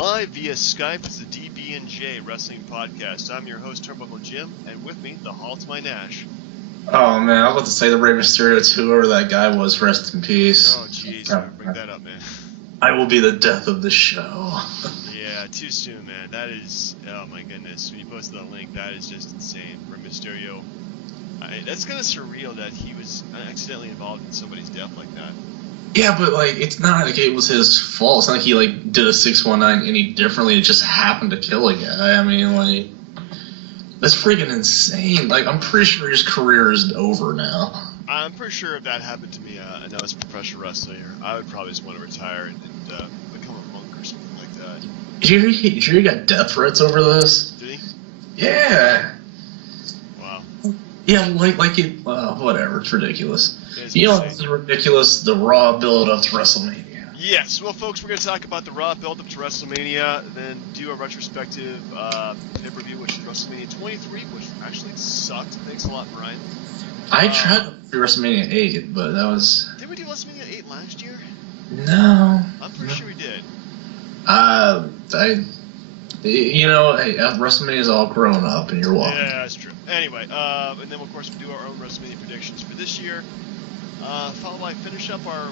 Live via Skype is the DB&J Wrestling Podcast. I'm your host, Turnbuckle Jim, and with me, the Halt My Nash. Oh, man, I was about to say the Rey Mysterio to whoever that guy was, rest in peace. Oh, jeez, bring that up, man. I will be the death of the show. Yeah, too soon, man. That is, oh my goodness. When you posted that link, that is just insane. Rey Mysterio. That's kind of surreal that he was accidentally involved in somebody's death like that. Yeah, but, it's not like it was his fault. It's not like he, did a 619 any differently. It just happened to kill a guy. I mean, that's freaking insane. I'm pretty sure his career is over now. I'm pretty sure if that happened to me, I know as a professional wrestler, I would probably just want to retire and become a monk or something like that. Did you hear he got death threats over this? Did he? Yeah. Wow. Yeah, whatever. It's ridiculous. You know what's ridiculous? The Raw build-up to WrestleMania. Yes. Well, folks, we're going to talk about the Raw build-up to WrestleMania, then do a retrospective pay-per-view, which is WrestleMania 23, which actually sucked. Thanks a lot, Brian. I tried to do WrestleMania 8, but that was... Did we do WrestleMania 8 last year? No. I'm pretty sure we did. WrestleMania's all grown up, and you're welcome. Yeah, that's true. Anyway, and then, of course, we do our own WrestleMania predictions for this year. Followed by finish up our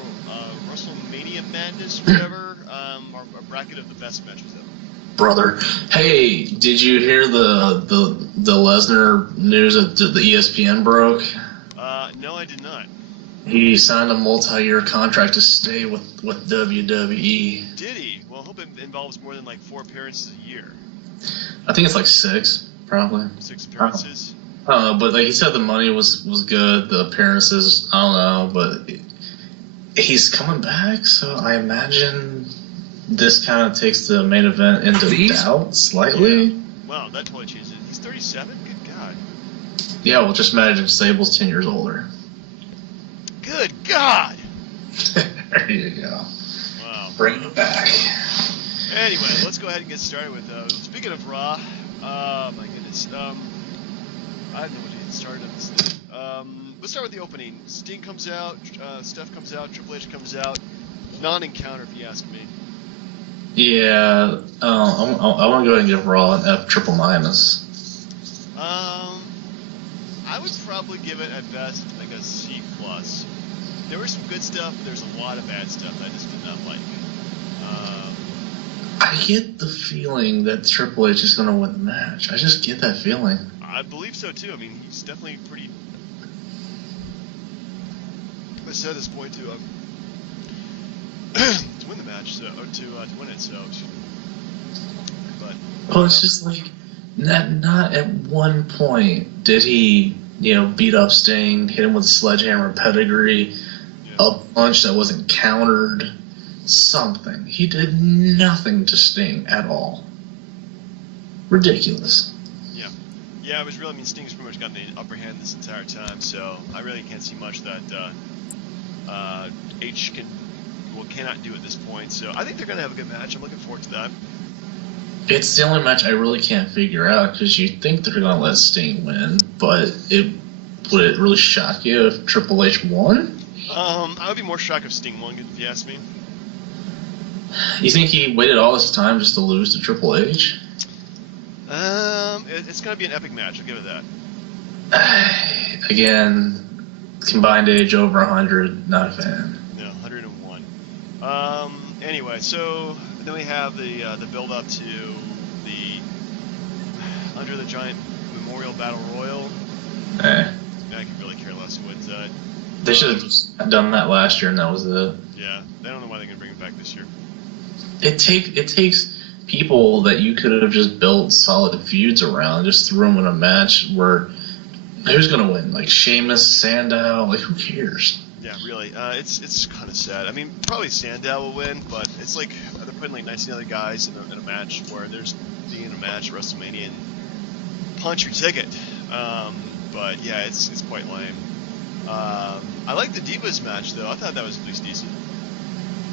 Wrestlemania Madness, whatever, our bracket of the best matches ever. Brother, hey, did you hear the Lesnar news that the ESPN broke? No, I did not. He signed a multi-year contract to stay with WWE. Did he? Well, I hope it involves more than 4 appearances a year. I think it's 6, probably. 6 appearances? I don't know, but he said the money was good, the appearances, I don't know, but he's coming back, so I imagine this kind of takes the main event into doubt slightly. Yeah. Wow, that totally changed it. He's 37? Good God. Yeah, well, just imagine Sable's 10 years older. Good God! There you go. Wow. Bring it back. Anyway, let's go ahead and get started with, speaking of Raw, my goodness, I don't know what to get started on this thing. Let's start with the opening. Sting comes out, Steph comes out, Triple H comes out. Non-encounter, if you ask me. Yeah, I want to go ahead and give Raw an F triple minus. I would probably give it at best a C+. There was some good stuff, but there's a lot of bad stuff that I just did not like. I get the feeling that Triple H is going to win the match. I just get that feeling. I believe so too. I mean, he's definitely pretty. I said at this point to win the match, so or to win it. So, but it's just not at one point did he beat up Sting, hit him with a sledgehammer pedigree, a punch that wasn't countered, something. He did nothing to Sting at all. Ridiculous. Yeah, it was really, Sting's pretty much gotten the upper hand this entire time, so I really can't see much that H cannot do at this point. So I think they're going to have a good match. I'm looking forward to that. It's the only match I really can't figure out, because you think they're going to let Sting win, but would it really shock you if Triple H won? I would be more shocked if Sting won, if you ask me. You think he waited all this time just to lose to Triple H? It's going to be an epic match, I'll give it that. Again, combined age over 100, not a fan. No, 101. Anyway, so then we have the build-up to the Under the Giant Memorial Battle Royal. I could really care less who wins that. They should have just done that last year, and that was it. Yeah, I don't know why they're going to bring it back this year. It takes people that you could have just built solid feuds around, just threw them in a match where who's going to win? Sheamus, Sandow, who cares? Yeah, really. It's kind of sad. I mean, probably Sandow will win, but it's they're putting 19 other guys in a match where there's being a match at WrestleMania and punch your ticket. But yeah, it's quite lame. I like the Divas match though. I thought that was at least decent.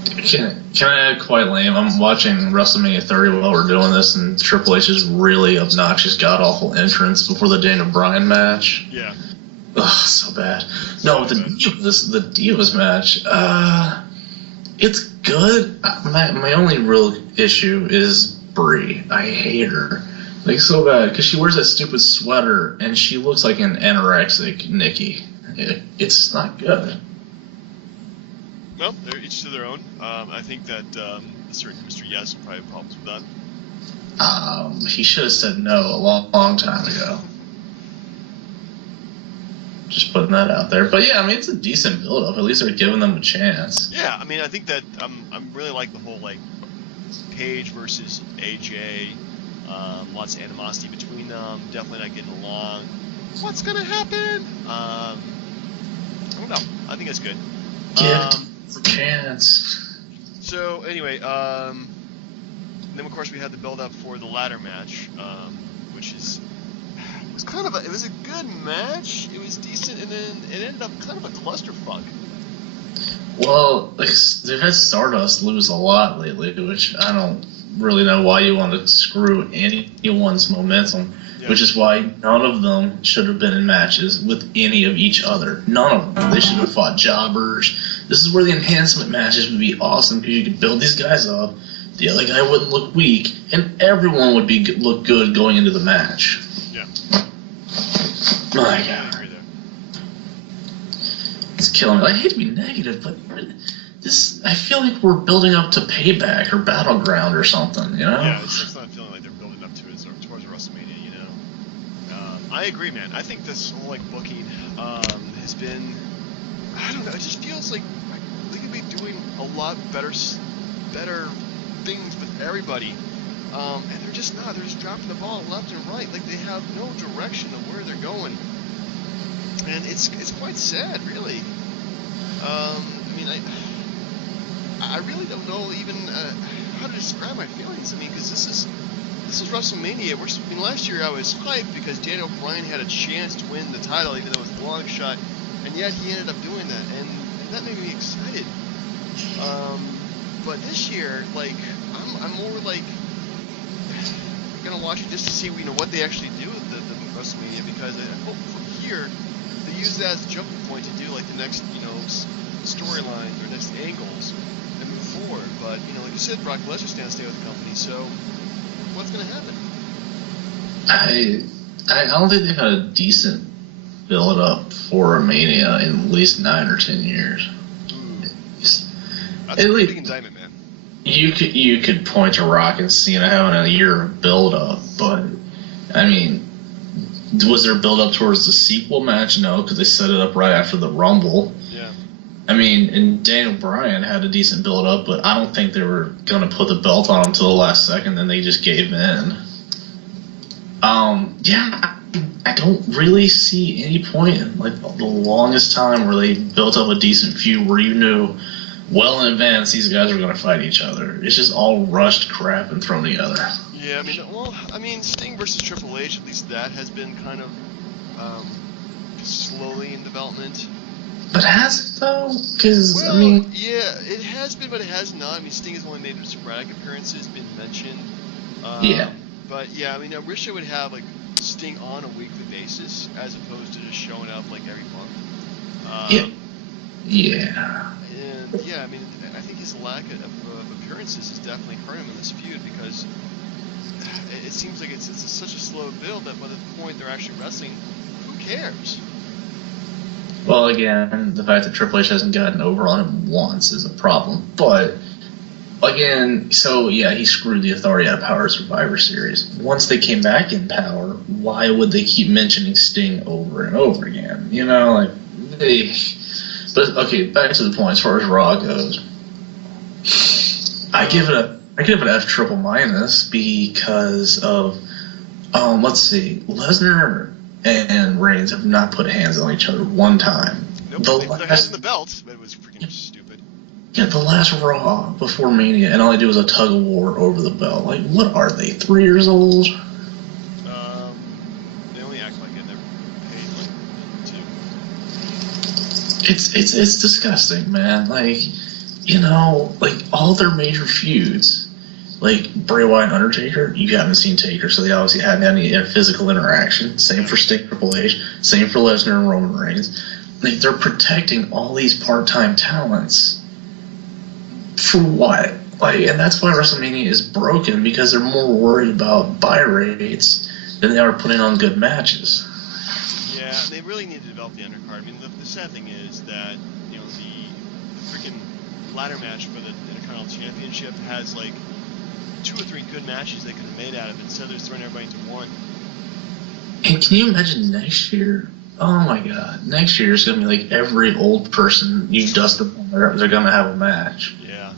Can I add quite lame? I'm watching WrestleMania 30 while we're doing this, and Triple H's really obnoxious, god-awful entrance before the Daniel Bryan match. Yeah. Ugh, so bad. No, the Divas match, It's good. My only real issue is Brie. I hate her. Like, so bad. Because she wears that stupid sweater, and she looks like an anorexic Nikki. It's not good. Well, they're each to their own. I think that a certain Mr. Yes will probably have problems with that. He should have said no a long time ago. Just putting that out there. But yeah, I mean, it's a decent build-up. At least they're giving them a chance. Yeah, I mean, I think that I'm really like the whole, like, Paige versus AJ. Lots of animosity between them. Definitely not getting along. What's going to happen? I don't know. I think that's good. Give a chance. So, anyway, then, of course, we had the build-up for the ladder match, which is... It was a good match. It was decent, and then it ended up kind of a clusterfuck. Well, they've had Stardust lose a lot lately, which I don't really know why you want to screw anyone's momentum, which is why none of them should have been in matches with any of each other. None of them. They should have fought jobbers. This is where the enhancement matches would be awesome, because you could build these guys up, the other guy wouldn't look weak, and everyone would look good going into the match. Yeah. My God. It's killing me. I hate to be negative, but I feel like we're building up to Payback or Battleground or something, you know? Yeah, it's just not feeling like they're building up to it towards WrestleMania, you know? I agree, man. I think this whole, like, booking has been, I don't know, it just feels like they could be doing a lot better things with everybody. And they're just not. They're just dropping the ball left and right. Like, they have no direction of where they're going. And it's quite sad, really. I mean, I really don't know even how to describe my feelings. I mean, because this is WrestleMania. Last year I was hyped because Daniel Bryan had a chance to win the title, even though it was a long shot, and yet he ended up doing that, and that made me excited. But this year, like, I'm more like I'm gonna watch it just to see what they actually do with the WrestleMania, because I hope from here they use that as a jumping point to do like the next storylines or next angles and move forward. But like you said, Brock Lesnar's going to stay with the company, so what's going to happen? I don't think they've had a decent build up for a Mania in at least 9 or 10 years. That's a big indictment, man. You could point to Rock and Cena having a year of build up, but I mean, was there build up towards the sequel match? No, because they set it up right after the Rumble. Yeah. I mean, and Daniel Bryan had a decent build up, but I don't think they were going to put the belt on him till the last second, then they just gave in. Yeah, I don't really see any point in like the longest time where they built up a decent feud where you knew well in advance these guys are going to fight each other. It's just all rushed crap and thrown together. Yeah, I mean, Sting versus Triple H, at least that has been kind of slowly in development. But has it, though? Because, well, I mean... yeah, it has been, but it has not. I mean, Sting has only made sporadic appearances, been mentioned. Yeah. But, yeah, I mean, I wish I would have, like, Sting on a weekly basis, as opposed to just showing up, like, every month. Yeah. And, yeah, I mean, I think his lack of appearances has definitely hurt him in this feud, because it seems like it's such a slow build that by the point they're actually wrestling, who cares? Well, again, the fact that Triple H hasn't gotten over on him once is a problem. But, again, so, yeah, he screwed the Authority out of Power Survivor Series. Once they came back in Power, why would they keep mentioning Sting over and over again? You know, like, But, okay, back to the point as far as Raw goes. I give it an F triple minus because of, let's see, Lesnar and Reigns have not put hands on each other one time. Nope, they put their hands on the belt, but it was freaking stupid. Yeah, the last Raw before Mania, and all they do was a tug of war over the belt. Like, what are they, 3 years old? They only act like it. They're paid like 2. It's disgusting, man. Like, like all their major feuds, like Bray Wyatt and Undertaker, you haven't seen Taker, so they obviously hadn't had any physical interaction. Same for Sting, Triple H. Same for Lesnar and Roman Reigns. Like, they're protecting all these part-time talents For what? Like, and that's why WrestleMania is broken, because they're more worried about buy rates than they are putting on good matches. Yeah, they really need to develop the undercard. I mean, the sad thing is that, you know, the freaking ladder match for the Intercontinental Championship has like 2 or 3 good matches they could have made out of it, instead they're throwing everybody into one. And can you imagine next year? Oh my god, next year it's gonna be like every old person you dusted, they're gonna have a match. Yeah.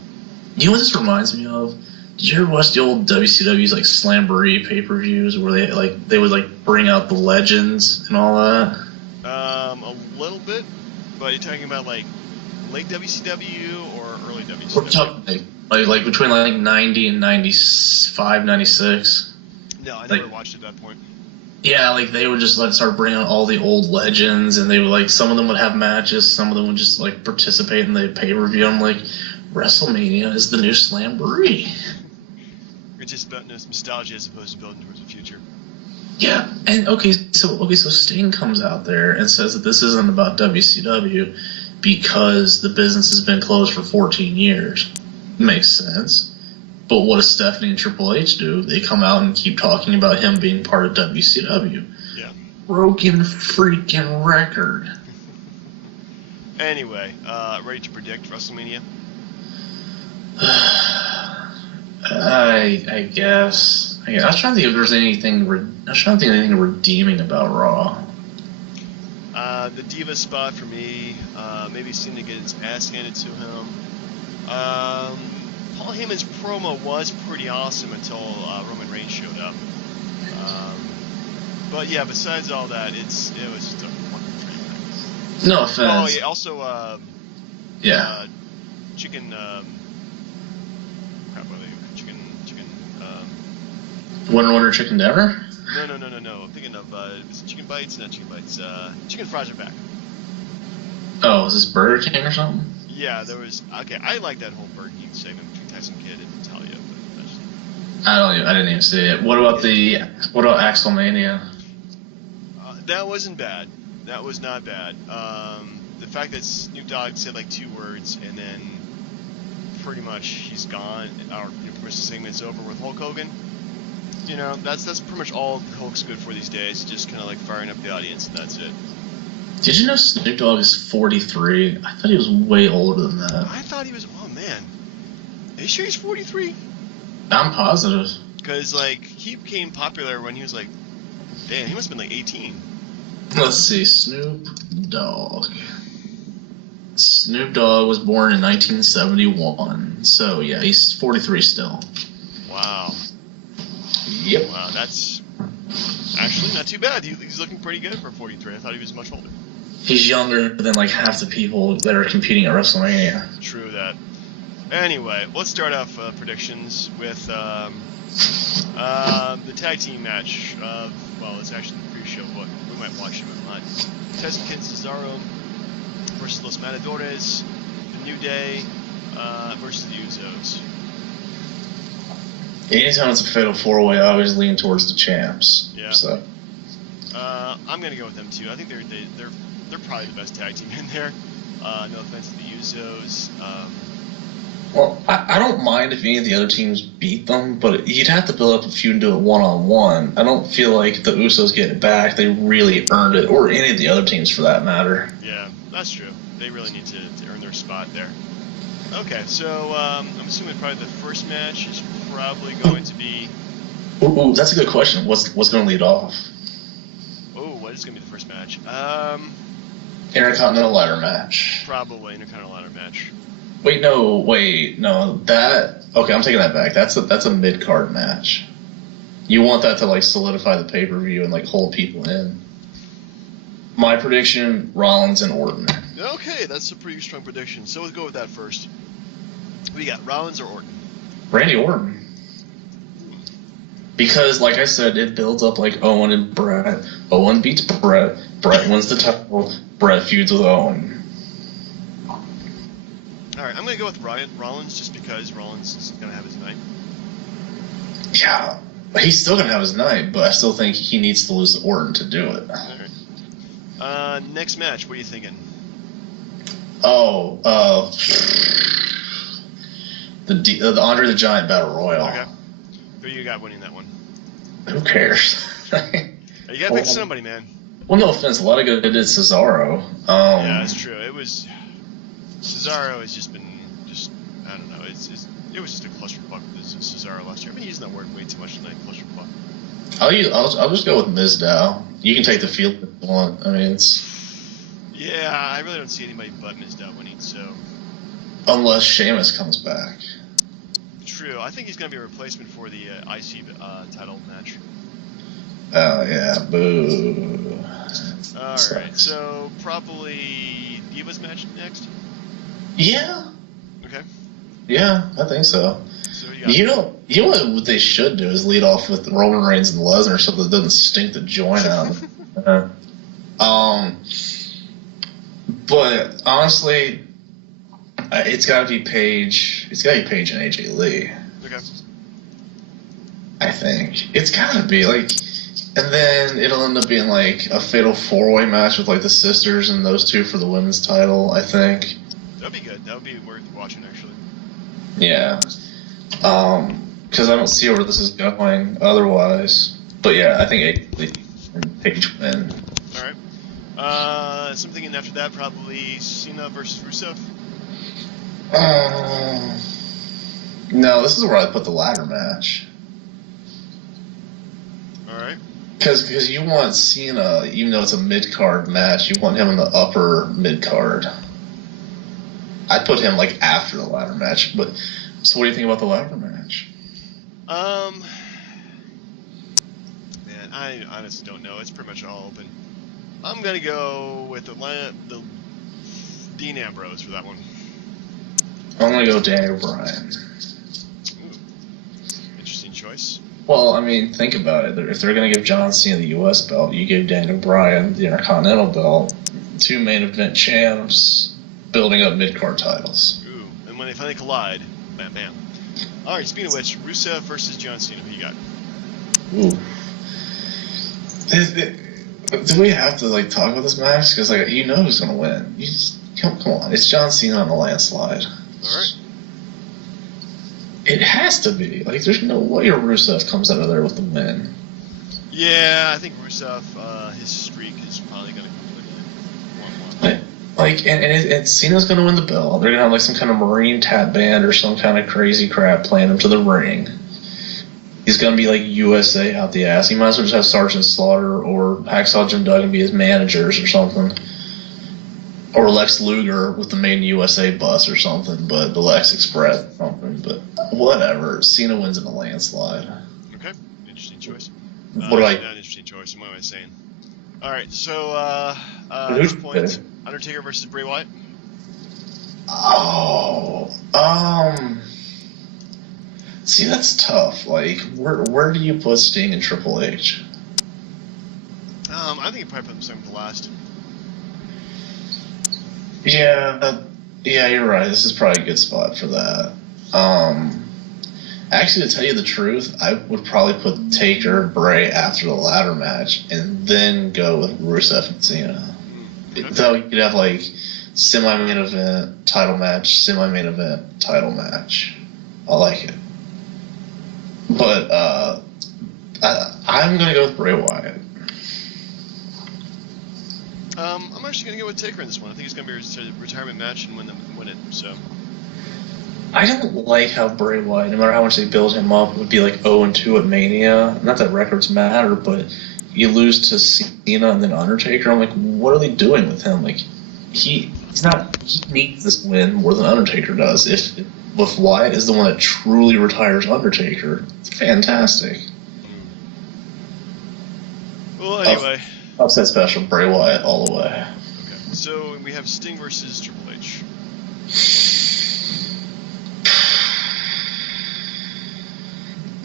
You know what this reminds me of? Did you ever watch the old WCW's like Slamboree pay-per-views where they would like bring out the legends and all that? A little bit, but you're talking about like late WCW or early WCW? We're talking like between like 90 and 95, 96. No, I never watched at that point. Yeah, like they would just start bringing out all the old legends, and they would like some of them would have matches, some of them would just like participate in the pay-per-view. I'm like, WrestleMania is the new Slamboree. It's just about nostalgia as opposed to building towards the future. Yeah, and okay, so Sting comes out there and says that this isn't about WCW because the business has been closed for 14 years. Makes sense. But what does Stephanie and Triple H do? They come out and keep talking about him being part of WCW. Yeah. Broken freaking record. Anyway, ready to predict WrestleMania? I guess. I was trying to think if there's anything. I was trying to think of anything redeeming about Raw. The Diva spot for me. Maybe Cena get his ass handed to him. Paul Heyman's promo was pretty awesome until Roman Reigns showed up. But yeah, besides all that, it was just a fucking train wreck. No offense. Oh yeah, also chicken. Crap, what are they? Chicken. Wonder Chicken Dinner? No. I'm thinking of was it Chicken Bites? Not Chicken Bites. Chicken fries are back. Oh, is this Burger King or something? Yeah, there was. Okay, I like that whole Burger King segment between Tyson Kidd and Natalia, but that's just... I didn't even see it. What about Axelmania? That wasn't bad. That was not bad. The fact that Snoop Dogg said like 2 words and then pretty much he's gone, or pretty much the segment's over with Hulk Hogan. You know, that's pretty much all Hulk's good for these days. Just kind of like firing up the audience, and that's it. Did you know Snoop Dogg is 43? I thought he was way older than that. I thought he was. Oh man, are you sure he's 43? I'm positive. Because like he became popular when he was like, damn, he must have been like 18. Let's see, Snoop Dogg. Snoop Dogg was born in 1971, so yeah, he's 43 still. Wow. Yep. Wow, that's actually not too bad. He's looking pretty good for 43. I thought he was much older. He's younger than like half the people that are competing at WrestleMania. True that. Anyway, let's start off predictions with the tag team match. Well, it's actually the pre-show, but we might watch it if not. Tyson Kidd Cesaro versus Los Matadores. The New Day versus the Usos. Anytime it's a fatal 4-way, I always lean towards the champs. Yeah. So. I'm gonna go with them too. I think they're probably the best tag team in there. No offense to the Usos. Well, I don't mind if any of the other teams beat them, but you'd have to build up a feud and do it one-on-one. I don't feel like the Usos get it back. They really earned it, or any of the other teams for that matter. Yeah, that's true. They really need to earn their spot there. Okay, so I'm assuming probably the first match is probably going to be... Ooh, that's a good question. What's going to lead off? Oh, what is going to be the first match? Intercontinental ladder match. Probably Intercontinental ladder match. Wait, no. That... Okay, I'm taking that back. That's a mid-card match. You want that to, like, solidify the pay-per-view and, like, hold people in. My prediction, Rollins and Orton. Okay, that's a pretty strong prediction. So we'll go with that first. We got Rollins or Orton? Randy Orton. Because, like I said, it builds up like Owen and Brett. Owen beats Brett. Brett wins the title. Brett feuds with Owen. Alright, I'm going to go with Rollins just because Rollins is going to have his night. Yeah, he's still going to have his night, but I still think he needs to lose to Orton to do it. Alright. Next match, what are you thinking? The Andre the Giant Battle Royal. Okay. Who you got winning that one? Who cares? You gotta pick somebody, man. Well, no offense, a lot of good did Cesaro. Yeah, that's true. Cesaro has just been I don't know. It was just a clusterfuck with Cesaro last year. I've been using that word way too much tonight. Clusterfuck. I'll just go with Mizdow. You can take the field if you want. I mean, Yeah, I really don't see anybody but Mizdow winning. So. Unless Sheamus comes back. True. I think he's gonna be a replacement for the IC title match. Oh yeah, boo. Alright, so probably Divas match next? Yeah. Okay. Yeah, I think so. So you know what they should do is lead off with Roman Reigns and Lesnar so that doesn't stink the joint out. But honestly, it's got to be Paige. It's got to be Paige and AJ Lee. Okay. I think it's got to be like. And then it'll end up being like a fatal 4-way match with like the sisters and those two for the women's title, I think. That'd be good. That would be worth watching, actually. Yeah. Because I don't see where this is going otherwise. But yeah, I think Paige win. Alright. Something in after that, probably Cena versus Rusev? No, this is where I put the ladder match. Alright. Because you want Cena, even though it's a mid-card match, you want him in the upper mid-card. I'd put him, like, after the ladder match. But so what do you think about the ladder match? Man, I honestly don't know. It's pretty much all open. I'm going to go with the Dean Ambrose for that one. I'm going to go Daniel Bryan. Ooh. Interesting choice. Well, I mean, think about it. If they're going to give John Cena the U.S. belt, you give Daniel Bryan the Intercontinental belt, 2 main event champs, building up mid-card titles. Ooh, and when they finally collide, bam, bam. All right, speaking of which, Rusev versus John Cena, who you got? Ooh. Do we have to, like, talk about this match? Because, like, you know who's going to win. You just, come on. It's John Cena on a landslide. All right. It has to be. Like, there's no way Rusev comes out of there with the win. Yeah, I think Rusev, his streak is probably going to completely 1-1. Like, and Cena's going to win the belt. They're going to have, like, some kind of Marine tap band or some kind of crazy crap playing him to the ring. He's going to be, like, USA out the ass. He might as well just have Sergeant Slaughter or Hacksaw Jim Duggan be his managers or something. Or Lex Luger with the Made in USA bus or something, but the Lex Express or something. But whatever. Cena wins in a landslide. Okay. Interesting choice. What do I... Not an interesting choice. What am I saying? All right. So, at this point, Undertaker versus Bray Wyatt? See, that's tough. Like, where do you put Sting and Triple H? I think you probably put them second to last. Yeah, you're right. This is probably a good spot for that. Actually, to tell you the truth, I would probably put Taker, Bray after the ladder match, and then go with Rusev and Cena. Okay. So you could have, like, semi-main event, title match, semi-main event, title match. I like it. But I'm going to go with Bray Wyatt. I'm actually going to go with Taker in this one. I think it's going to be a retirement match and win it. So. I don't like how Bray Wyatt, no matter how much they build him up, would be like 0-2 at Mania. Not that records matter, but you lose to Cena and then Undertaker. I'm like, what are they doing with him? Like, he needs this win more than Undertaker does. If Wyatt is the one that truly retires Undertaker, it's fantastic. Well, anyway. Upset special, Bray Wyatt all the way. Okay, so we have Sting versus Triple H.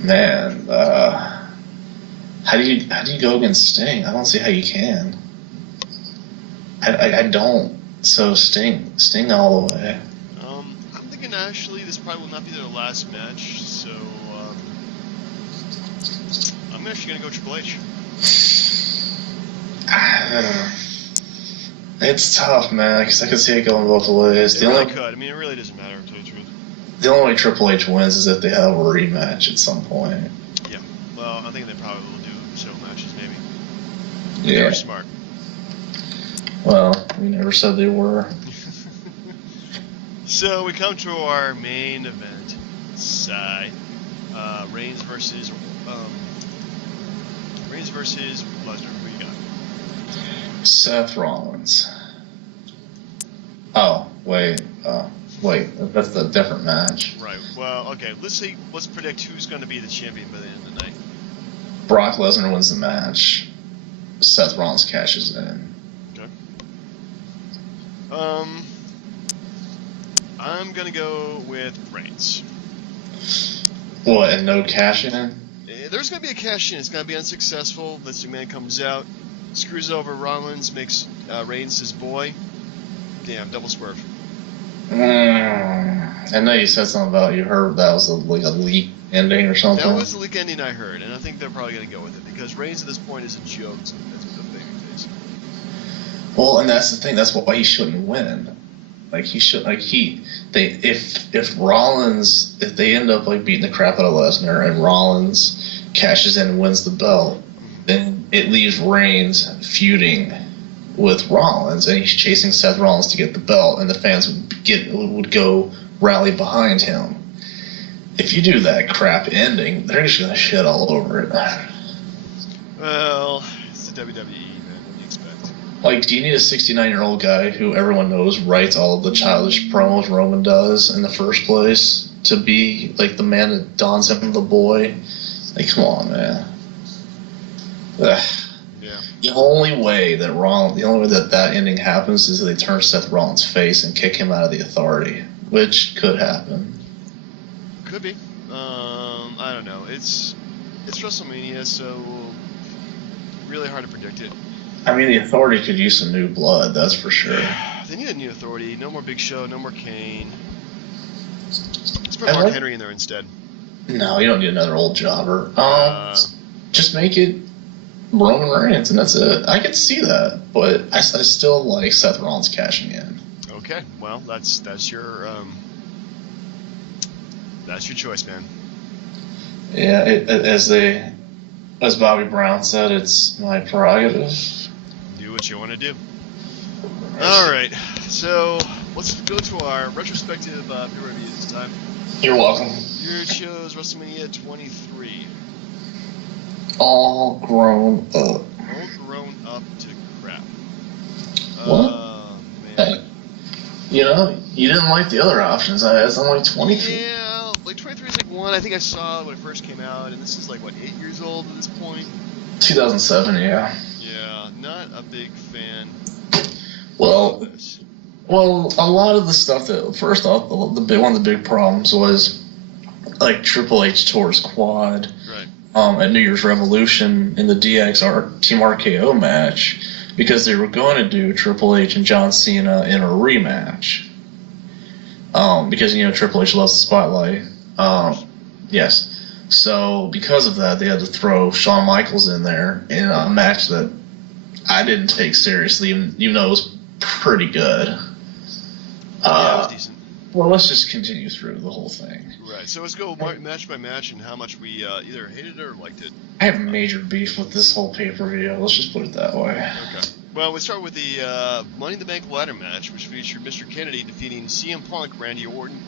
Man, how do you go against Sting? I don't see how you can. I don't. So Sting all the way. I'm thinking actually this probably will not be their last match, so I'm actually gonna go Triple H. It's tough, man, because I can see it going both ways. It really could. I mean, it really doesn't matter, to tell you the truth. The only way Triple H wins is if they have a rematch at some point. Yeah. Well, I think they probably will do show matches, maybe. Yeah. They're smart. Well, we never said they were. So we come to our main event side. Reigns versus Lesnar. Who you got? Seth Rollins. Oh, wait. That's the different match. Right. Well, okay. Let's predict who's going to be the champion by the end of the night. Brock Lesnar wins the match. Seth Rollins cashes in. Okay. I'm gonna go with Reigns. What, and no cash in? There's gonna be a cash in. It's gonna be unsuccessful. Vince McMahon comes out, screws over Rollins, makes Reigns his boy. Damn, double swerve. I know you said something about you heard that was like a leak ending or something. That was the leak ending I heard, and I think they're probably gonna go with it because Reigns at this point is a joke as a babyface. Well, and that's the thing. That's why he shouldn't win. Like if Rollins, if they end up like beating the crap out of Lesnar and Rollins cashes in and wins the belt, then it leaves Reigns feuding with Rollins, and he's chasing Seth Rollins to get the belt, and the fans would go rally behind him. If you do that crap ending, they're just gonna shit all over it. Well, it's the WWE, man. What do you expect? Like, do you need a 69-year-old guy who everyone knows writes all of the childish promos Roman does in the first place to be like the man that dons him the boy? Like, come on, man. Ugh. Yeah. The only way that ending happens is they turn Seth Rollins' face and kick him out of the Authority, which could happen. Could be. I don't know. It's WrestleMania, so really hard to predict it. I mean, the Authority could use some new blood, that's for sure. They need a new Authority. No more Big Show. No more Kane. Let's put Mark Henry in there instead. No, you don't need another old jobber. Just make it Roman Reigns, and that's it. I could see that, but I still like Seth Rollins cashing in. Okay, well, that's your choice, man. Yeah, as Bobby Brown said, it's my prerogative. Do what you want to do. All right, so let's go to our retrospective peer-review this time. You're welcome. Your chose WrestleMania 23. All grown up. All grown up to crap. What? Man. Hey, you didn't like the other options I had. I'm like 23. Yeah, like 23 is like one I think I saw when it first came out, and this is like, what, 8 years old at this point? 2007, yeah. Yeah, not a big fan. Well, a lot of the stuff that, first off, one of the big problems was like Triple H tore his quad. Right. At New Year's Revolution in the DX Team RKO match because they were going to do Triple H and John Cena in a rematch. Because Triple H loves the spotlight. Yes. So because of that, they had to throw Shawn Michaels in there in a match that I didn't take seriously, even though it was pretty good. Yeah, it was decent. Well, let's just continue through the whole thing. Right, so let's go match by match and how much we either hated it or liked it. I have major beef with this whole pay-per-view. Let's just put it that way. Okay. Well, we start with the Money in the Bank ladder match, which featured Mr. Kennedy defeating CM Punk, Randy Orton,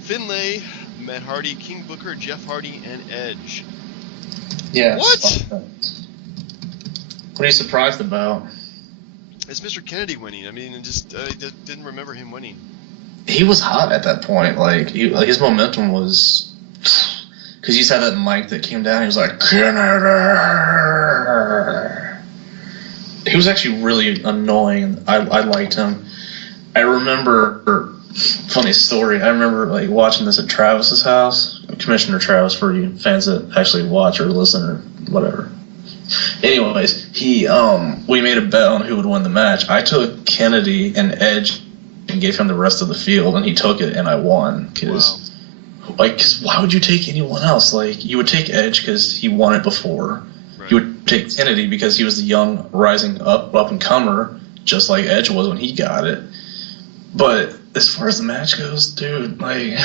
Finlay, Matt Hardy, King Booker, Jeff Hardy, and Edge. Yeah. What? What are you surprised about? It's Mr. Kennedy winning. I mean, I didn't remember him winning. He was hot at that point. Like his momentum was, because he had that mic that came down. He was like, Kennedy. He was actually really annoying. I liked him. I remember, funny story. I remember like watching this at Travis's house. Commissioner Travis, for you fans that actually watch or listen or whatever. Anyways, we made a bet on who would win the match. I took Kennedy and Edge and gave him the rest of the field, and he took it, and I won. Because why would you take anyone else? Like, you would take Edge because he won it before. Right. You would take Kennedy because he was the young, rising up-and-comer, just like Edge was when he got it. But as far as the match goes, dude, like,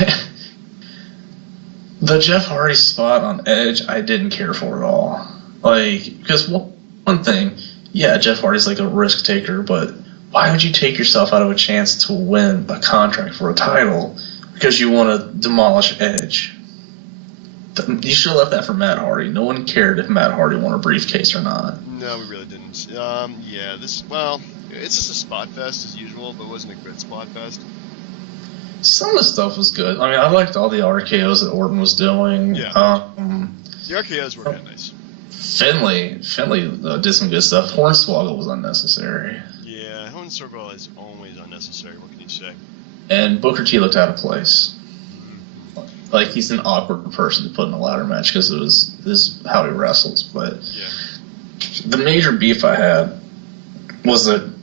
The Jeff Hardy spot on Edge, I didn't care for at all. Like, because one thing, yeah, Jeff Hardy's like a risk taker, but why would you take yourself out of a chance to win a contract for a title because you want to demolish Edge? You should have left that for Matt Hardy. No one cared if Matt Hardy won a briefcase or not. No, we really didn't. Yeah, it's just a spot fest as usual, but it wasn't a good spot fest. Some of the stuff was good. I mean, I liked all the RKOs that Orton was doing. Yeah. The RKOs were kind of nice. Finley did some good stuff. Hornswoggle was unnecessary. Yeah, Hornswoggle is always unnecessary. What can you say? And Booker T looked out of place. Like, he's an awkward person to put in a ladder match because this is how he wrestles. But yeah. The major beef I had was that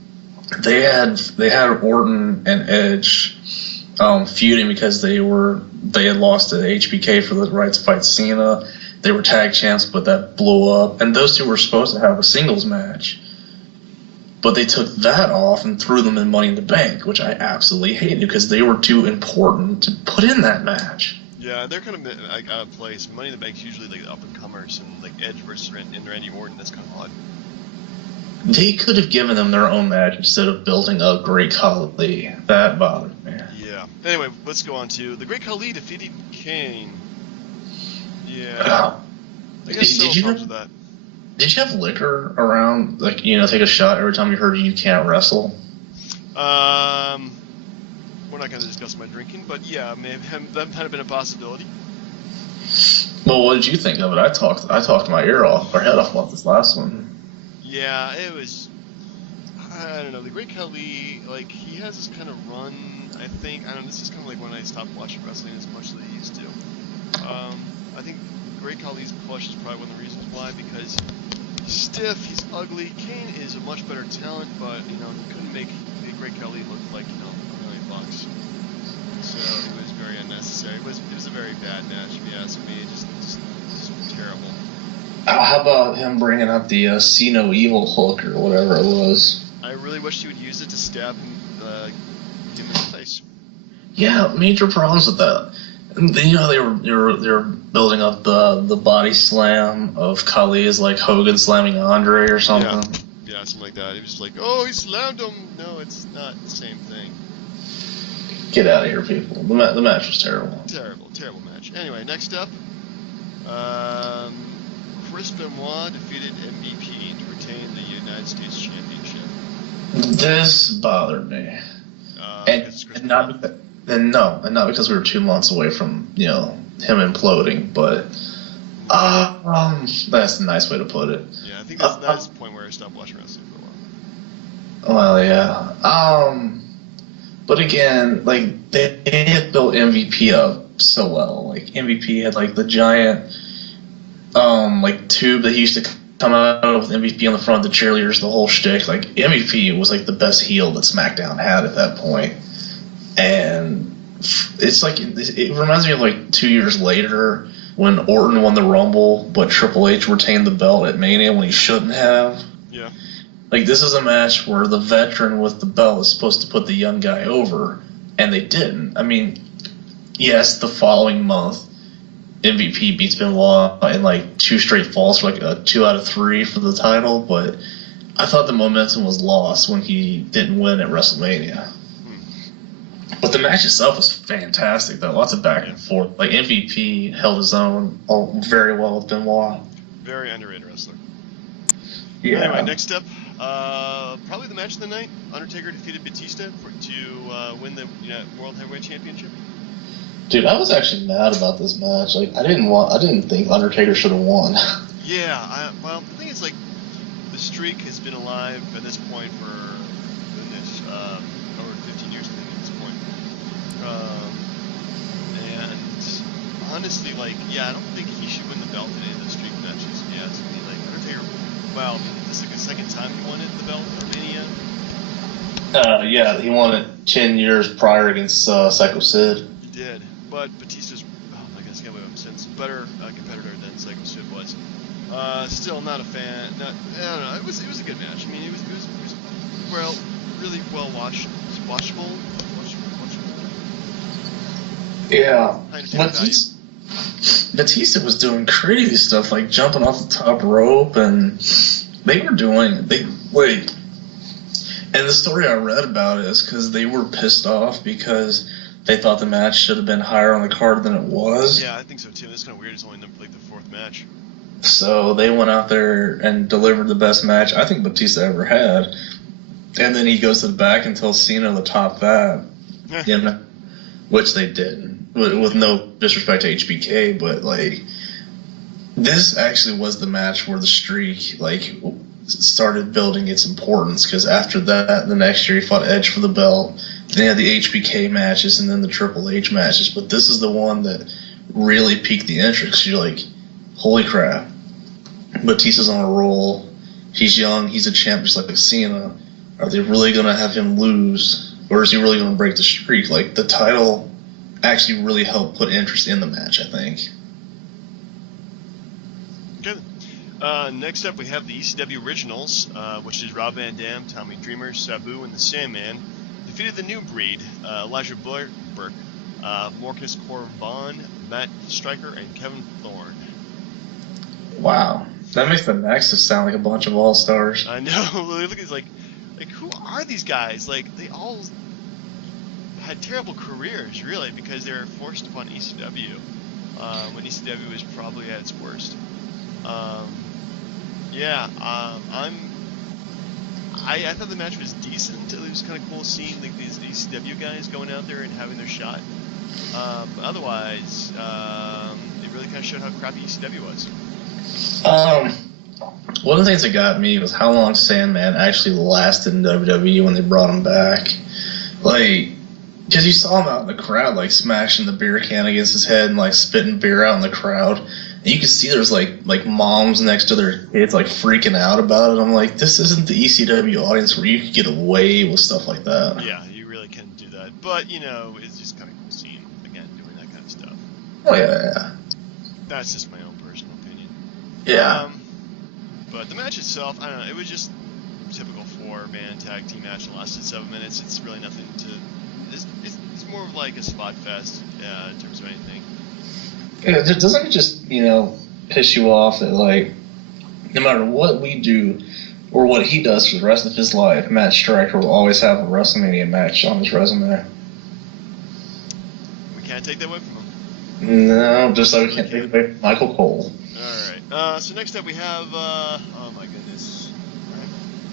they had Orton and Edge feuding because they had lost to HBK for the right to fight Cena. They were tag champs, but that blew up. And those two were supposed to have a singles match. But they took that off and threw them in Money in the Bank, which I absolutely hated because they were too important to put in that match. Yeah, they're kind of like out of place. Money in the Bank's usually like the up-and-comers, and like Edge versus Randy Orton, that's kind of odd. They could have given them their own match instead of building up Great Khali. That bothered me. Yeah. Anyway, let's go on to the Great Khali defeated Kane. Yeah. I guess Did you with that. Did you have liquor around, like, take a shot every time you heard you can't wrestle? We're not going to discuss my drinking, but yeah, that might have been a possibility. Well, what did you think of it? I talked my head off about this last one. Yeah, it was. I don't know. The Great Khali, like, he has this kind of run. I think. I don't know. This is kind of like when I stopped watching wrestling as much as I used to. I think Great Khali's push is probably one of the reasons why, because he's stiff, he's ugly. Kane is a much better talent, but he couldn't make the Great Khali look like $1 million bucks. So it was very unnecessary. It was a very bad match, if you ask me. Just terrible. How about him bringing up the See No Evil hook or whatever it was? I really wish he would use it to stab him in the face. Yeah, major problems with that. And then, they were building up the body slam of Khali as like Hogan slamming Andre or something. Yeah, something like that. It was like, oh, he slammed him. No, it's not the same thing. Get out of here, people. The match was terrible. Terrible match. Anyway, next up, Chris Benoit defeated MVP to retain the United States Championship. This bothered me. And not because we were 2 months away from him imploding, but that's a nice way to put it. Yeah, I think that's the point where I stopped watching wrestling for a while. Well, yeah. But again, like, they had built MVP up so well. Like, MVP had like the giant like tube that he used to come out with MVP on the front, the cheerleaders, the whole shtick. Like, MVP was like the best heel that SmackDown had at that point. And it's like, it reminds me of like 2 years later when Orton won the Rumble, but Triple H retained the belt at Mania when he shouldn't have. Yeah. Like, this is a match where the veteran with the belt is supposed to put the young guy over, and they didn't. I mean, yes, the following month, MVP beats Benoit in like 2 straight falls for like a 2 out of 3 for the title, but I thought the momentum was lost when he didn't win at WrestleMania. But the match itself was fantastic, though. Lots of back and forth. Like, MVP held his own very well with Benoit. Very underrated wrestler. Yeah. Anyway, next up, probably the match of the night. Undertaker defeated Batista to win the World Heavyweight Championship. Dude, I was actually mad about this match. Like, I didn't think Undertaker should have won. Yeah, well, the thing is, like, the streak has been alive at this point for over 15 years, I think, at this point. And honestly, like, yeah, I don't think he should win the belt in any of the streak matches. Yeah, it's gonna be like Undertaker. Well, this is like the second time he won the belt for Mania. Yeah, he won it 10 years prior against Psycho Sid. He did, but Batista's, oh my goodness, can't believe I'm saying, a better competitor than Psycho Sid was. Still not a fan. I don't know. It was a good match. I mean, it was well, really well watchable. Yeah. Batista was doing crazy stuff like jumping off the top rope, and wait. And the story I read about it is because they were pissed off because they thought the match should have been higher on the card than it was. Yeah, I think so too. It's kind of weird. It's only like the fourth match. So they went out there and delivered the best match I think Batista ever had. And then he goes to the back and tells Cena to top that. Which they did. With no disrespect to HBK, but like, this actually was the match where the streak like started building its importance, because after that, the next year he fought Edge for the belt. Then he had the HBK matches and then the Triple H matches. But this is the one that really piqued the interest. You're like, holy crap. Batista's on a roll. He's young. He's a champ just like Cena. Are they really going to have him lose? Or is he really going to break the streak? Like, the title actually really helped put interest in the match, I think. Good. Next up, we have the ECW Originals, which is Rob Van Dam, Tommy Dreamer, Sabu, and the Sandman. Defeated the New Breed, Elijah Burke, Marcus Corban, Matt Stryker, and Kevin Thorne. Wow. That makes the Nexus sound like a bunch of all-stars. I know. Look, it's like, who are these guys? Like, they all had terrible careers, really, because they were forced upon ECW when ECW was probably at its worst. I thought the match was decent. It was kind of cool seeing like these ECW guys going out there and having their shot. But otherwise, it really kind of showed how crappy ECW was. One of the things that got me was how long Sandman actually lasted in WWE when they brought him back. Like, because you saw him out in the crowd, like, smashing the beer can against his head and, like, spitting beer out in the crowd. And you could see there's, like moms next to their kids, like, freaking out about it. I'm like, this isn't the ECW audience where you could get away with stuff like that. Yeah, you really can do that. But, it's just kind of cool seeing, again, doing that kind of stuff. Oh, yeah. That's just my own personal opinion. Yeah. But the match itself, I don't know, it was just typical 4-man tag team match that lasted 7 minutes. It's really nothing to... It's more of like a spot fest in terms of anything. Yeah, doesn't it just, piss you off that, like, no matter what we do or what he does for the rest of his life, Matt Stryker will always have a WrestleMania match on his resume? We can't take that away from him. No, just like we can't take it away from Michael Cole. Alright, so next up we have, oh my goodness,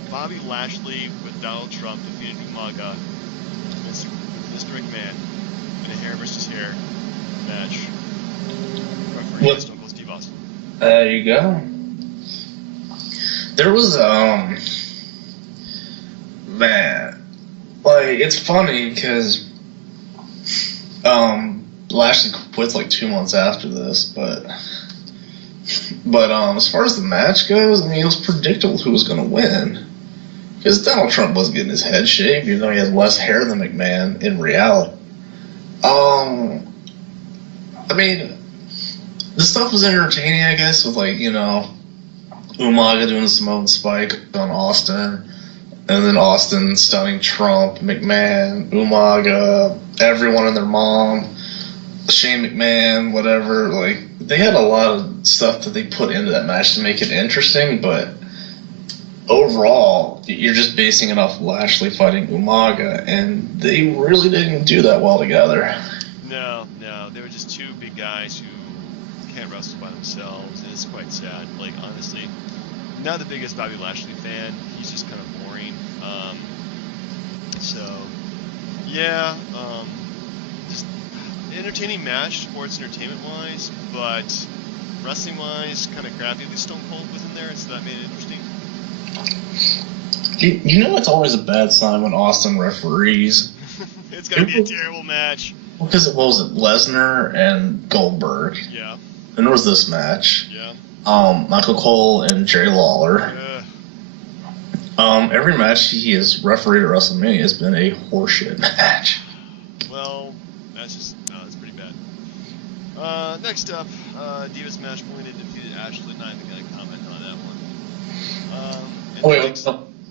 Bobby Lashley with Donald Trump defeated Umaga, Mr. McMahon, in a hair versus hair match. Referee Stone Cold Steve Austin. There you go. There was, man, like, it's funny because, Lashley quits like 2 months after this, but as far as the match goes, I mean, it was predictable who was going to win. Because Donald Trump wasn't getting his head shaved, even though he has less hair than McMahon in reality. I mean, the stuff was entertaining, I guess, with, like, Umaga doing the Samoan Spike on Austin, and then Austin stunning Trump, McMahon, Umaga, everyone and their mom, Shane McMahon, whatever. Like, they had a lot of stuff that they put into that match to make it interesting, but overall, you're just basing it off Lashley fighting Umaga, and they really didn't do that well together. No, they were just two big guys who can't wrestle by themselves, and it's quite sad. Like, honestly, not the biggest Bobby Lashley fan. He's just kind of boring. Just entertaining match, sports entertainment-wise, but wrestling-wise, kind of crappy. At least Stone Cold was in there, so that made it interesting. You know it's always a bad sign when Austin referees. It's going to be a terrible match. Well, because what was it, Lesnar and Goldberg? Yeah. And there was this match. Yeah. Michael Cole and Jerry Lawler. Every match he has refereed at WrestleMania has been a horseshit match. Well, that's pretty bad. Next up, Divas match pointed defeated Ashley. Not even going to comment on that one. Wait,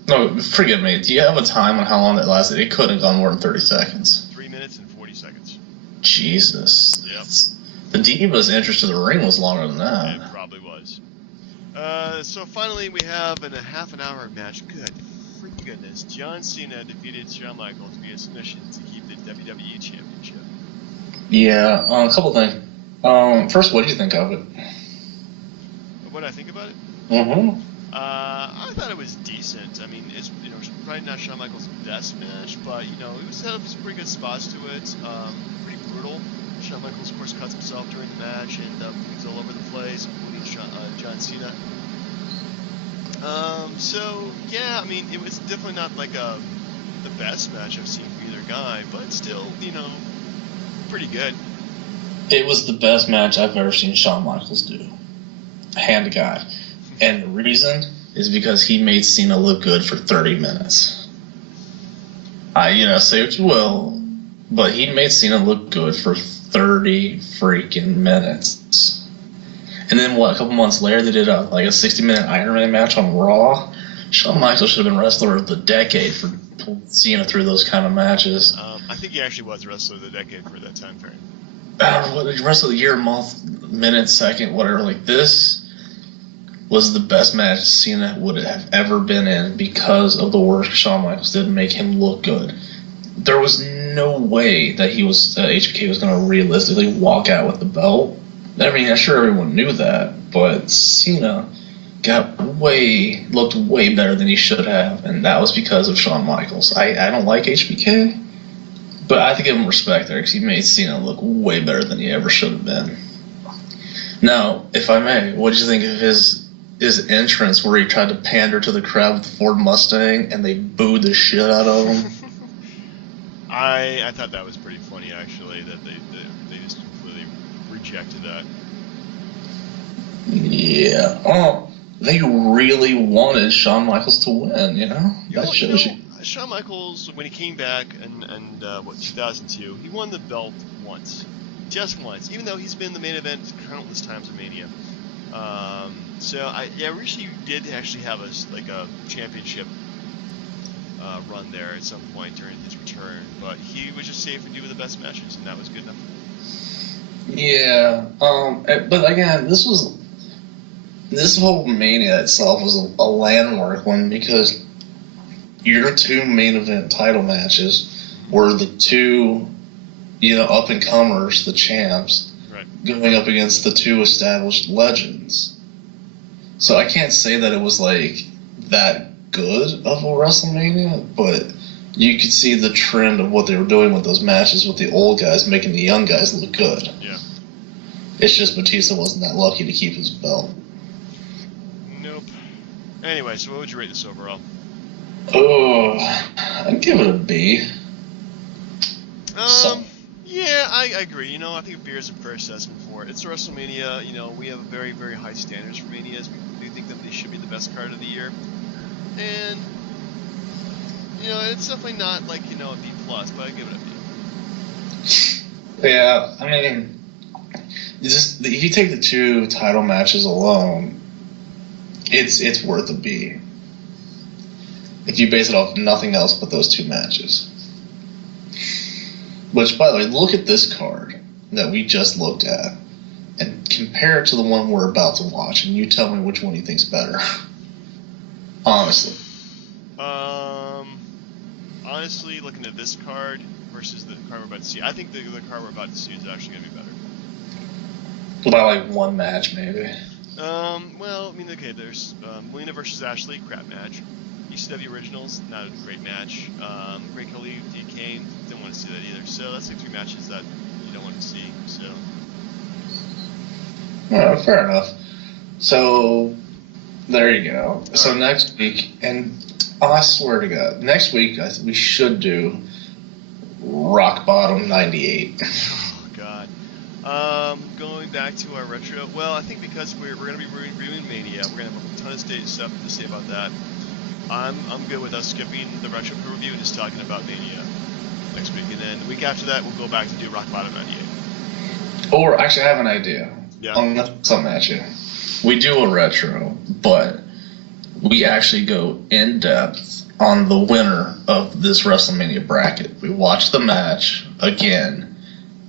no, forgive me. Do you have a time on how long that lasted? It couldn't have gone more than 30 seconds. 3 minutes and 40 seconds. Jesus. Yep. The Diva's entrance to the ring was longer than that. It probably was. So finally, we have in a half an hour match. Good freaking goodness. John Cena defeated Shawn Michaels via submission to keep the WWE Championship. Yeah, a couple things. First, what do you think of it? What did I think about it? Mm-hmm. I thought it was decent. I mean, it's probably not Shawn Michaels' best match, but it was set up some pretty good spots to it. Pretty brutal. Shawn Michaels, of course, cuts himself during the match and bleeds all over the place, including John Cena. So yeah, I mean, it was definitely not like the best match I've seen from either guy, but still, pretty good. It was the best match I've ever seen Shawn Michaels do. Hand to God. And the reason is because he made Cena look good for 30 minutes. Say what you will, but he made Cena look good for 30 freaking minutes. And then a couple months later, they did a 60-minute Iron Man match on Raw. Shawn Michaels should have been Wrestler of the Decade for Cena through those kind of matches. I think he actually was Wrestler of the Decade for that time frame. Rest of the year, month, minute, second, whatever. This was the best match Cena would have ever been in because of the work Shawn Michaels did to make him look good. There was no way that HBK was going to realistically walk out with the belt. I mean, I'm sure everyone knew that, but Cena looked way better than he should have, and that was because of Shawn Michaels. I don't like HBK, but I have to give him respect there because he made Cena look way better than he ever should have been. Now, if I may, what did you think of his entrance where he tried to pander to the crowd with the Ford Mustang and they booed the shit out of him? I thought that was pretty funny, actually, that they just completely rejected that. Yeah. They really wanted Shawn Michaels to win, That shows you. Shawn Michaels, when he came back in 2002, he won the belt once. Just once, even though he's been in the main event countless times in Mania. So I wish he did actually have a championship run there at some point during his return, but he was just safe and do the best matches, and that was good enough. Yeah, but again, this whole Mania itself was a landmark one because your two main event title matches were the two, up and comers, the champs, right, going up against the two established legends. So I can't say that it was that good of a WrestleMania, but you could see the trend of what they were doing with those matches with the old guys, making the young guys look good. Yeah. It's just Batista wasn't that lucky to keep his belt. Nope. Anyway, so what would you rate this overall? Oh, I'd give it a B. Yeah, I agree. I think a B is a fair assessment for it. It's WrestleMania. We have very, very high standards for Manias. We think that they should be the best card of the year. And, it's definitely not a B+, but I'd give it a B. Yeah, I mean, if you take the two title matches alone, it's worth a B. If you base it off nothing else but those two matches. Which, by the way, look at this card that we just looked at and compare it to the one we're about to watch, and you tell me which one you think's better. Honestly. Honestly, looking at this card versus the card we're about to see, I think the card we're about to see is actually going to be better. By one match, maybe. Well, I mean, okay, there's Melina versus Ashley, crap match. ECW Originals, not a great match. Great Khali, D. Kane, didn't want to see that either. So that's three matches that you don't want to see. So. Alright, fair enough. So, there you go. All so right. Next week, and I swear to God, next week we should do Rock Bottom 98. Oh, God. Going back to our retro, well, I think because we're going to be reviewing Mania, we're going to have a ton of stuff to say about that. I'm good with us skipping the retro review and just talking about Mania next week, and then the week after that we'll go back to do Rock Bottom 98. Or actually, I have an idea. Yeah. I'm gonna throw something at you. We do a retro, but we actually go in depth on the winner of this WrestleMania bracket. We watch the match again,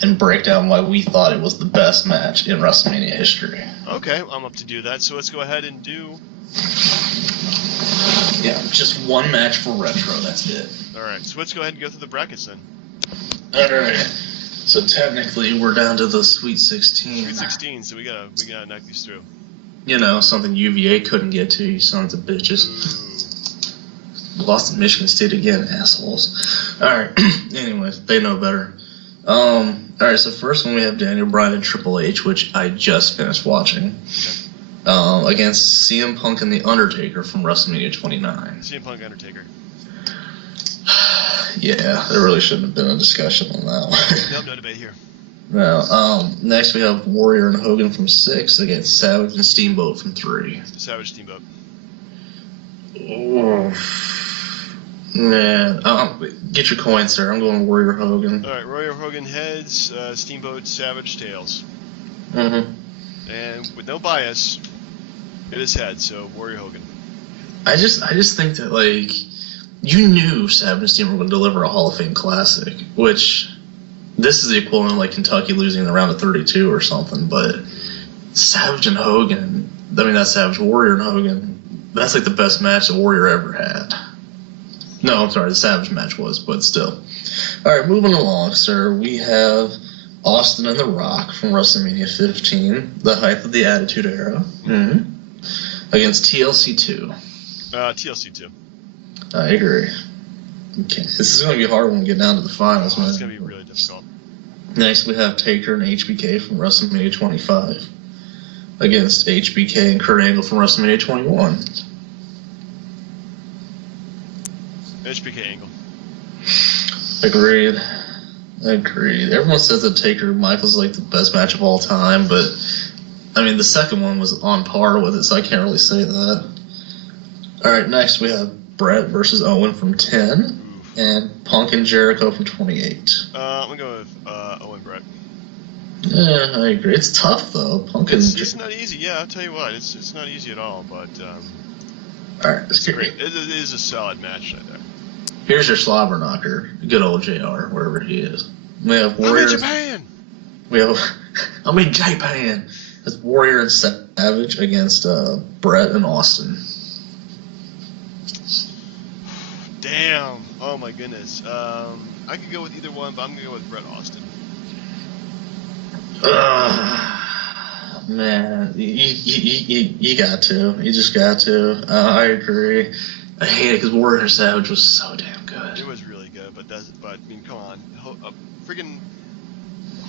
and break down why we thought it was the best match in WrestleMania history. Okay, I'm up to do that. So let's go ahead and do. Yeah, just one match for retro. That's it. All right, so let's go ahead and go through the brackets then. All right. So technically, we're down to the Sweet 16. Sweet 16. So we gotta knock these through. You know, something UVA couldn't get to. You sons of bitches. Ooh. Lost to Michigan State again, assholes. All right. Anyways, they know better. All right. So first one we have Daniel Bryan and Triple H, which I just finished watching. Okay. Against CM Punk and The Undertaker from WrestleMania 29. CM Punk Undertaker. Yeah, there really shouldn't have been a discussion on that one. Nope, no debate here. No. Next we have Warrior and Hogan from 6 against Savage and Steamboat from 3. Savage Steamboat. Oh, man. Get your coins, sir. I'm going Warrior Hogan. All right, Warrior Hogan heads, Steamboat Savage tails. Mm-hmm. And with no bias, it is head, so Warrior Hogan. I just think that, like, you knew Savage and Steamboat were going to deliver a Hall of Fame classic, which this is the equivalent of, like, Kentucky losing in the round of 32 or something, but Savage and Hogan, I mean, that's Savage, Warrior and Hogan, that's, like, the best match the Warrior ever had. No, I'm sorry, the Savage match was, but still. All right, moving along, sir, we have Austin and The Rock from WrestleMania 15, the height of the Attitude Era, against TLC 2. TLC 2. I agree. Okay, this is going to be hard when we get down to the finals, man. It's going to be really difficult. Next, we have Taker and HBK from WrestleMania 25 against HBK and Kurt Angle from WrestleMania 21. HBK Angle. Agreed. Everyone says that Taker and Michaels is like the best match of all time, but I mean the second one was on par with it, so I can't really say that. All right, next we have Brett versus Owen from 10, and Punk and Jericho from 28. I'm gonna go with Owen Brett. Yeah, I agree. It's tough though. Punk and It's not easy. Yeah, I'll tell you what, it's not easy at all. But all right, it's great. It is a solid match right there. Here's your slobber knocker, good old JR, wherever he is. We have Warriors. I'm in Japan. I'm in Japan. It's Warrior and Savage against Brett and Austin. Damn. Oh my goodness. I could go with either one, but I'm gonna go with Brett Austin. Man, you got to. You just got to. I agree. I hate it because Warrior and Savage was so damn good. It was really good, but I mean, come on, friggin'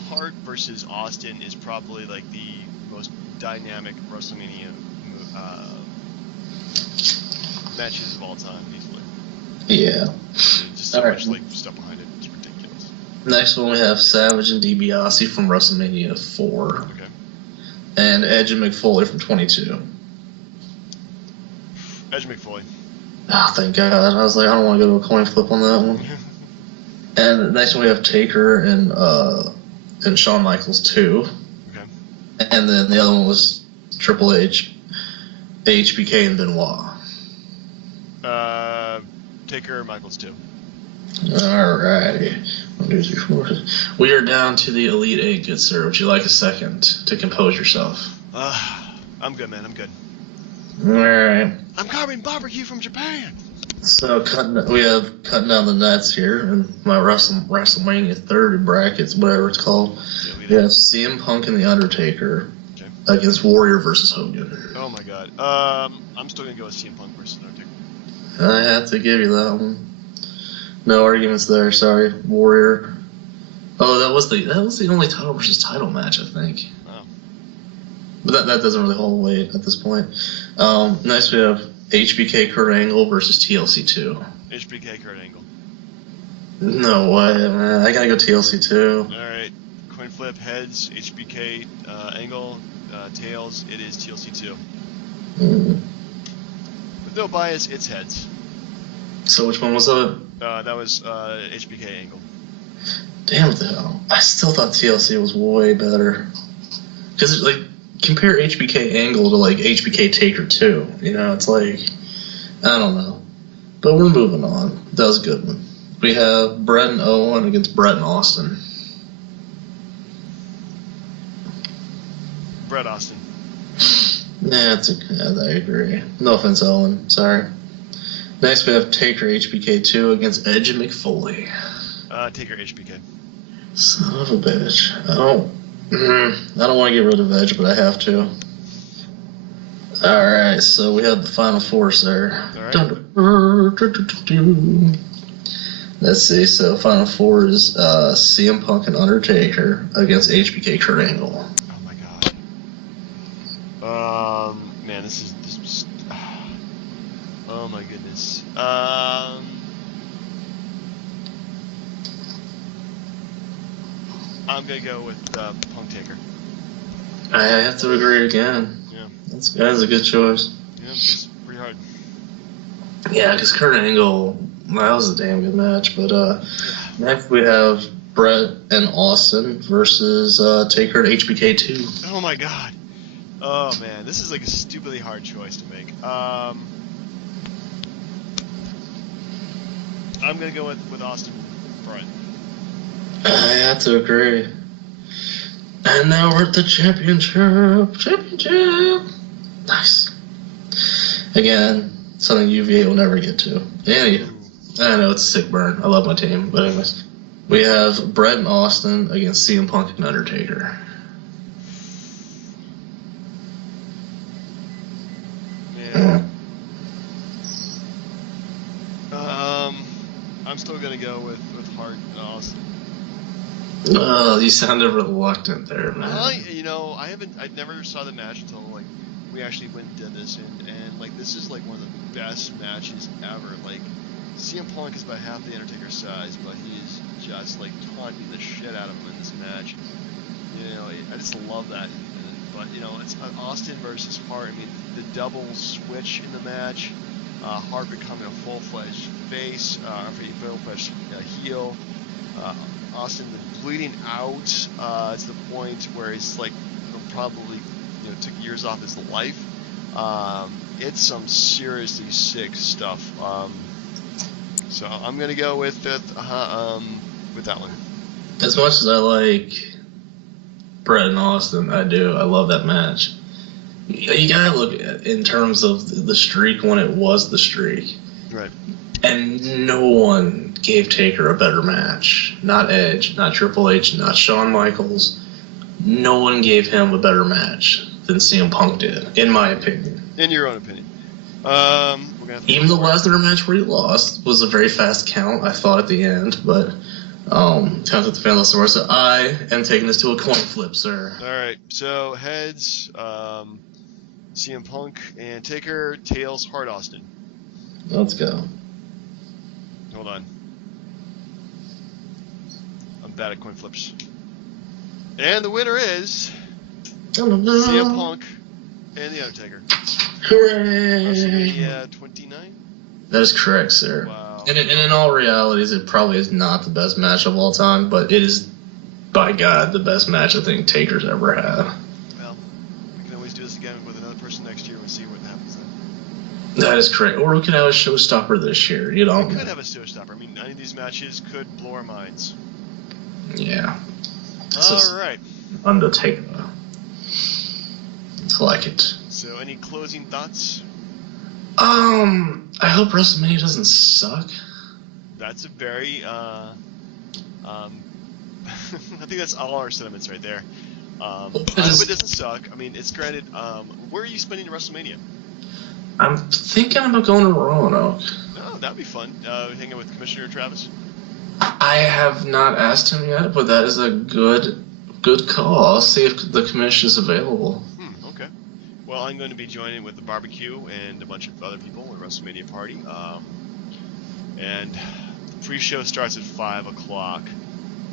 Hart versus Austin is probably like the most dynamic WrestleMania matches of all time, easily. Yeah. Just so much like stuff behind it. It's ridiculous. Next one we have Savage and DiBiase from WrestleMania 4. Okay. And Edge and McFoley from 22. Edge McFoley. Oh, thank God. I was like, I don't want to go to a coin flip on that one. And next one we have Taker and Shawn Michaels 2. Okay. And then the other one was Triple H, HBK, and Benoit. Taker, Michaels 2. Alrighty. 1, 2, 3, 4. We are down to the Elite 8, good sir. Would you like a second to compose yourself? I'm good, man. I'm good. Alright. I'm carving barbecue from Japan. So we have cutting down the nets here in my WrestleMania 30 brackets, whatever it's called. Yeah, we have CM Punk and The Undertaker against Warrior versus Hogan. Oh my God. I'm still gonna go with CM Punk versus Undertaker. I have to give you that one. No arguments there. Sorry, Warrior. Oh, that was the only title versus title match, I think. Wow. But that doesn't really hold weight at this point. Next we have HBK Kurt Angle versus TLC 2. HBK Kurt Angle. No way, man. I gotta go TLC 2. Alright. Coin flip, heads, HBK Angle, tails, it is TLC 2. With no bias, it's heads. So which one was that? That was HBK Angle. Damn the hell. I still thought TLC was way better. Because, like, compare HBK Angle to, like, HBK Taker 2. You know, it's like, I don't know. But we're moving on. That was a good one. We have Brett and Owen against Brett and Austin. Brett Austin. Nah, I agree. No offense, Owen. Sorry. Next, we have Taker HBK2 against Edge and McFoley. Taker HBK. Son of a bitch. I don't want to get rid of Edge, but I have to. Alright, so we have the final four, sir. Alright. Let's see, so final four is CM Punk and Undertaker against HBK Kurt Angle. Oh my god. Man, this is oh my goodness. I'm gonna go with Punk Taker. I have to agree again. Yeah. That's a good choice. Yeah, it's pretty hard. Yeah, because Kurt Angle, that was a damn good match. But next we have Brett and Austin versus Taker and HBK2. Oh my god. Oh man, this is like a stupidly hard choice to make. I'm gonna go with Austin Brett. I have to agree. And now we're at the championship. Nice. Again, something UVA will never get to. Anyway, I know it's a sick burn. I love my team, but anyways, we have Brett and Austin against CM Punk and Undertaker. Yeah. I'm still gonna go with Hart and Austin. Oh, you sounded reluctant there, man. I never saw the match until like we actually went and did this, and like this is like one of the best matches ever. Like CM Punk is about half the Undertaker's size, but he's just like taunting the shit out of him in this match. I just love that. But it's Austin versus Hart. I mean, the double switch in the match. Hart becoming a full-fledged face, full-fledged heel. Austin bleeding out to the point where he's like probably took years off his life. It's some seriously sick stuff. So I'm gonna go with that one. As much as I like Brett and Austin, I love that match. You gotta look at in terms of the streak when it was the streak. Right. And no one gave Taker a better match. Not Edge, not Triple H, not Shawn Michaels. No one gave him a better match than CM Punk did, in my opinion. In your own opinion. Even the Lesnar match where he lost was a very fast count, I thought, at the end, but counts with the fan list. So I am taking this to a coin flip, sir. Alright, so heads, CM Punk and Taker, tails, Hart Austin. Let's go. Hold on. I'm bad at coin flips. And the winner is CM Punk and The Undertaker. Hooray! WrestleMania 29? That is correct, sir. Wow. And in all realities, it probably is not the best match of all time, but it is, by God, the best match I think Taker's ever had. Well, we can always do this again with another person next year and see what happens then. That is correct. Or we could have a showstopper this year, We could have a showstopper. I mean, any of these matches could blow our minds. Yeah. Alright. Undertaker. I like it. So, any closing thoughts? I hope WrestleMania doesn't suck. That's a very, I think that's all our sentiments right there. I hope it doesn't suck. I mean, it's granted, where are you spending WrestleMania? I'm thinking about going to Roanoke. Oh, that'd be fun. Hanging with Commissioner Travis? I have not asked him yet, but that is a good call. I'll see if the commission is available. Okay. Well, I'm going to be joining with the barbecue and a bunch of other people at WrestleMania party. And the pre-show starts at 5 o'clock.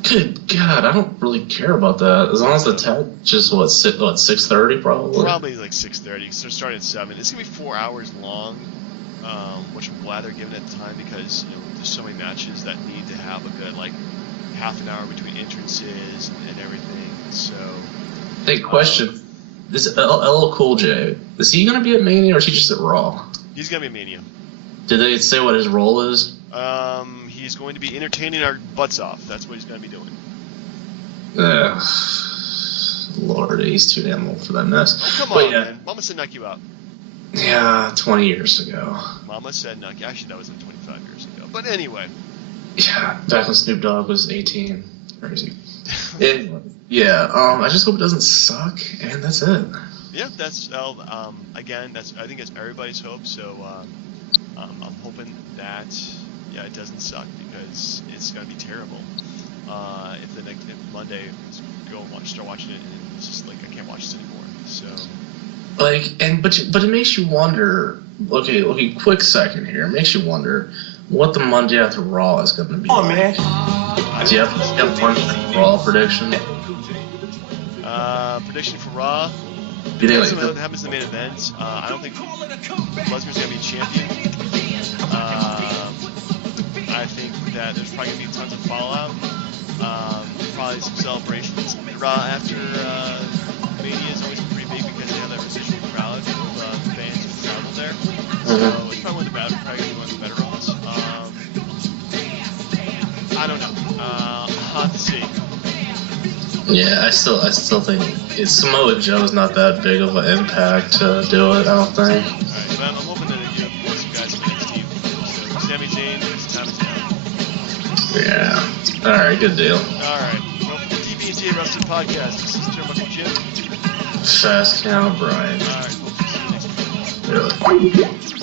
Good God, I don't really care about that. As long as the tag just 6:30 probably. Probably like 6:30. So they're starting at 7. It's gonna be 4 hours long, which I'm glad they're giving it time because there's so many matches that need to have a good like half an hour between entrances and everything. So. Hey, question: Is LL Cool J, is he gonna be at Mania or is he just at Raw? He's gonna be at Mania. Did they say what his role is? He's going to be entertaining our butts off. That's what he's going to be doing. Lord, he's too damn old for that mess. Oh, come on, man. Mama said knock you out. Yeah, 20 years ago. Mama said knock you. Actually, that was like 25 years ago. But anyway. Yeah, back when Snoop Dogg was 18. Crazy. I just hope it doesn't suck, and that's it. Yeah, again, I think it's everybody's hope. So I'm hoping that it doesn't suck, because it's gonna be terrible. If Monday start watching it, and it's just like I can't watch this anymore. So but it makes you wonder. Okay, quick second here. It makes you wonder what the Monday after Raw is going to be. Oh man! Do you have one Raw prediction? Prediction for Raw. Do you Depends think on what happens in the main event. I don't think Lesnar's going to be champion. I think that there's probably going to be tons of fallout. Probably some celebrations. Raw after Mania is always pretty big, because they have that residual crowd of fans who travel there. So it's probably one of the better ones. I don't know. I'll have to see. Yeah, I still think Samoa Joe's not that big of an impact to do it. I don't think. Alright, but I'm hoping that some guys from NXT. So Sami Zayn, his time is now. Yeah. All right. Good deal. All right. Well, for the DB&J Wrestling Podcast, this is Turnbuckle Jim. Fast Count Brian. All right. We'll see you next week. Really.